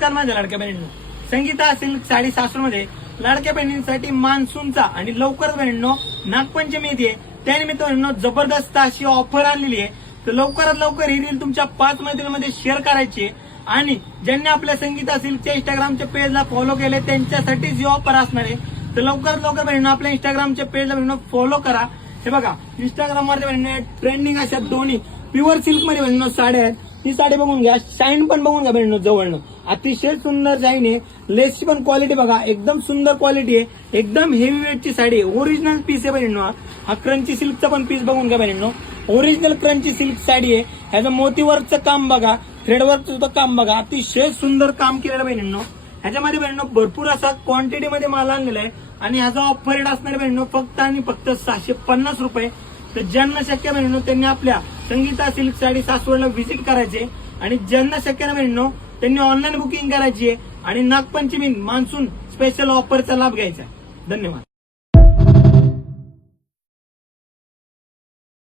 नमस्कार माझ्या लाडक्या बहिणींनो, संगीता सिल्क साडी सासूरमध्ये लाडक्या बहिणींसाठी मान्सूनचा आणि लवकरच बहिणींनो नागपंचमी येते, त्यानिमित्त बहिणींनो जबरदस्त अशी ऑफर आणलेली आहे. तर लवकरात लवकर ही रील तुमच्या 5 मैत्रिणींमध्ये शेअर करायची आहे. आणि ज्यांनी आपल्या संगीता सिल्कच्या इंस्टाग्रामच्या पेजला फॉलो केले त्यांच्यासाठीच ही ऑफर असणार आहे. तर लवकरात लवकर बहिणींनो आपल्या इंस्टाग्रामच्या पेजला बहिणींनो फॉलो करा. हे बघा, इंस्टाग्रामवर बहिणींनो ट्रेंडिंग अशा दोन्ही प्युअर सिल्क मध्ये बहिणींनो साड्या आहेत. ही साडी बघून घ्या, शाईन पण बघून घ्या बहिणींनो, जवळनं अतिशय सुंदर शाईन आहे. लेसची पण क्वालिटी बघा, एकदम सुंदर क्वालिटी आहे. एकदम हेवी वेटची साडी आहे. ओरिजिनल पीस आहे बहिणींनो. हा क्रंची सिल्कचा पण पीस बघून घ्या बहिणींनो. ओरिजिनल क्रंची सिल्क साडी आहे. ह्याचं मोतीवर्कचं काम बघा, थ्रेडवर्कचं सुद्धा काम बघा, अतिशय सुंदर काम केलेलं बहिणींनो. ह्याच्यामध्ये बहिणींनो भरपूर असा क्वांटिटीमध्ये माल आणलेला आहे. आणि ह्याचा ऑफर रेट असणार बहिणींनो फक्त आणि फक्त 650 रुपये. तर ज्यांना शक्य बहिणींनो त्यांनी आपल्या संगीता सिल्क साडी सासवडला व्हिजिट करायचे. आणि ज्यांना शक्य ना बहिणींनो त्यांनी ऑनलाईन बुकिंग करायची आहे आणि नागपंचमी मान्सून स्पेशल ऑफरचा लाभ घ्यायचा. धन्यवाद.